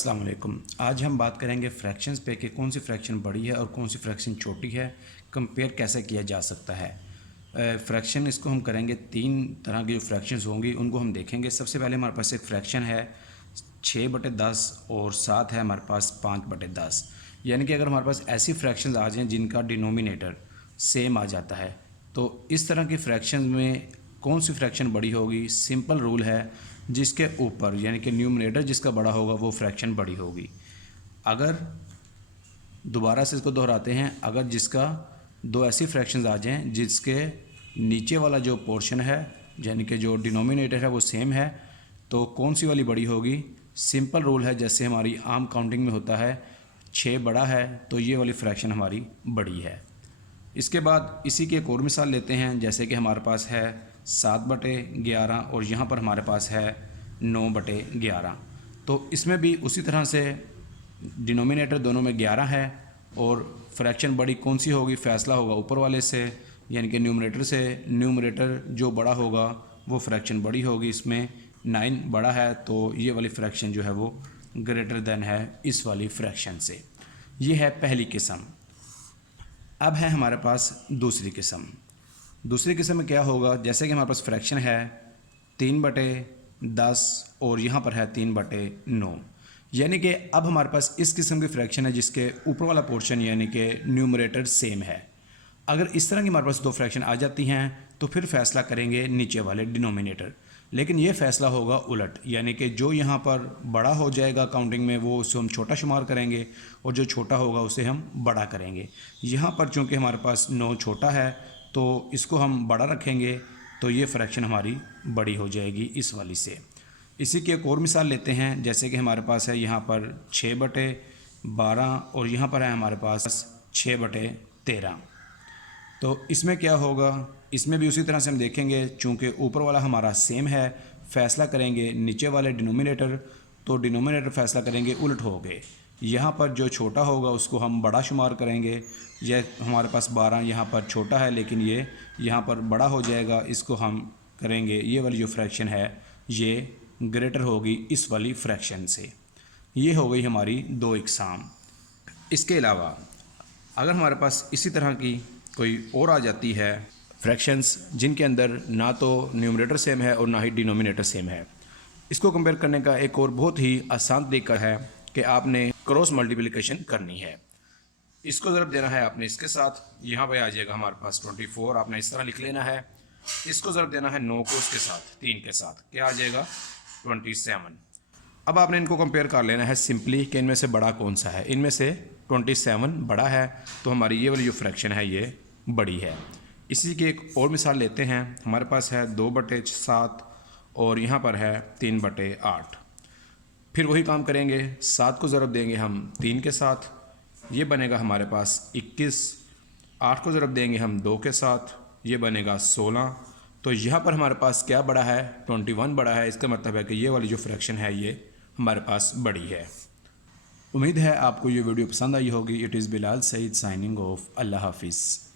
अस्सलाम वालेकुम। आज हम बात करेंगे फ्रैक्शंस पे कि कौन सी फ्रैक्शन बड़ी है और कौन सी फ्रैक्शन छोटी है, कंपेयर कैसे किया जा सकता है। फ्रैक्शन इसको हम करेंगे, तीन तरह की जो फ्रैक्शंस होंगी उनको हम देखेंगे। सबसे पहले हमारे पास एक फ्रैक्शन है 6/10 और साथ है हमारे पास 5/10। यानी कि अगर हमारे पास ऐसी फ्रैक्शंस आ जाएँ जिनका डिनोमिनेटर सेम आ जाता है, तो इस तरह की फ्रैक्शन में कौन सी फ्रैक्शन बड़ी होगी। सिंपल रूल है, जिसके ऊपर यानी कि न्यूमरेटर जिसका बड़ा होगा वो फ्रैक्शन बड़ी होगी। अगर दोबारा से इसको दोहराते हैं, अगर जिसका दो ऐसी फ्रैक्शंस आ जाएं जिसके नीचे वाला जो पोर्शन है यानी कि जो डिनोमिनेटर है वो सेम है, तो कौन सी वाली बड़ी होगी। सिंपल रूल है, जैसे हमारी आम काउंटिंग में होता है 6 बड़ा है तो ये वाली फ्रैक्शन हमारी बड़ी है। इसके बाद इसी की एक और मिसाल लेते हैं, जैसे कि हमारे पास है 7/11 और यहाँ पर हमारे पास है 9/11। तो इसमें भी उसी तरह से डिनोमिनेटर दोनों में 11 है और फ्रैक्शन बड़ी कौन सी होगी, फ़ैसला होगा ऊपर वाले से यानी कि न्यूमरेटर से। न्यूमरेटर जो बड़ा होगा वो फ्रैक्शन बड़ी होगी। इसमें 9 बड़ा है तो ये वाली फ्रैक्शन जो है वो ग्रेटर देन है इस वाली फ्रैक्शन से। ये है पहली किस्म। अब है हमारे पास दूसरी किस्म। दूसरी किस्म में क्या होगा, जैसे कि हमारे पास फ्रैक्शन है 3/10 और यहाँ पर है 3/9। यानी कि अब हमारे पास इस किस्म की फ्रैक्शन है जिसके ऊपर वाला पोर्शन यानी कि न्यूमरेटर सेम है। अगर इस तरह की हमारे पास दो फ्रैक्शन आ जाती हैं तो फिर फैसला करेंगे नीचे वाले डिनोमिनेटर। लेकिन ये फ़ैसला होगा उलट, यानी कि जो यहाँ पर बड़ा हो जाएगा काउंटिंग में वो उसको हम छोटा शुमार करेंगे और जो छोटा होगा उसे हम बड़ा करेंगे। यहाँ पर चूँकि हमारे पास 9 छोटा है तो इसको हम बड़ा रखेंगे, तो ये फ्रैक्शन हमारी बड़ी हो जाएगी इस वाली से। इसी की एक और मिसाल लेते हैं, जैसे कि हमारे पास है यहाँ पर 6/12 और यहाँ पर है हमारे पास 6/13। तो इसमें क्या होगा, इसमें भी उसी तरह से हम देखेंगे, चूँकि ऊपर वाला हमारा सेम है, फ़ैसला करेंगे नीचे वाले डिनोमिनेटर, तो डिनोमिनेटर फ़ैसला करेंगे उलट हो गए। यहाँ पर जो छोटा होगा उसको हम बड़ा शुमार करेंगे। यह हमारे पास 12 यहाँ पर छोटा है लेकिन ये यहाँ पर बड़ा हो जाएगा, इसको हम करेंगे, ये वाली जो फ्रैक्शन है ये ग्रेटर होगी इस वाली फ्रैक्शन से। ये हो गई हमारी दो इकसाम। इसके अलावा अगर हमारे पास इसी तरह की कोई और आ जाती है फ्रैक्शंस जिनके अंदर ना तो न्यूमरेटर सेम है और ना ही डिनोमिनेटर सेम है, इसको कंपेयर करने का एक और बहुत ही आसान तरीका है कि आपने क्रॉस मल्टीप्लिकेशन करनी है। इसको ज़रूर देना है आपने इसके साथ, यहाँ पे आ जाएगा हमारे पास 24, आपने इस तरह लिख लेना है। इसको ज़रूर देना है 9 को उसके साथ, 3 के साथ, क्या आ जाएगा 27। अब आपने इनको कंपेयर कर लेना है सिंपली कि इनमें से बड़ा कौन सा है। इनमें से 27 बड़ा है तो हमारी ये वाली जो फ्रैक्शन है ये बड़ी है। इसी की एक और मिसाल लेते हैं, हमारे पास है 2/7 और यहाँ पर है 3/8। फिर वही काम करेंगे, 7 को ज़रब देंगे हम 3 के साथ, ये बनेगा हमारे पास 21। 8 को ज़रब देंगे हम 2 के साथ, ये बनेगा 16। तो यहाँ पर हमारे पास क्या बड़ा है, 21 बड़ा है। इसका मतलब है कि ये वाली जो फ्रैक्शन है ये हमारे पास बड़ी है। उम्मीद है आपको ये वीडियो पसंद आई होगी। It is Bilal Saeed signing off. अल्लाह हाफिज़।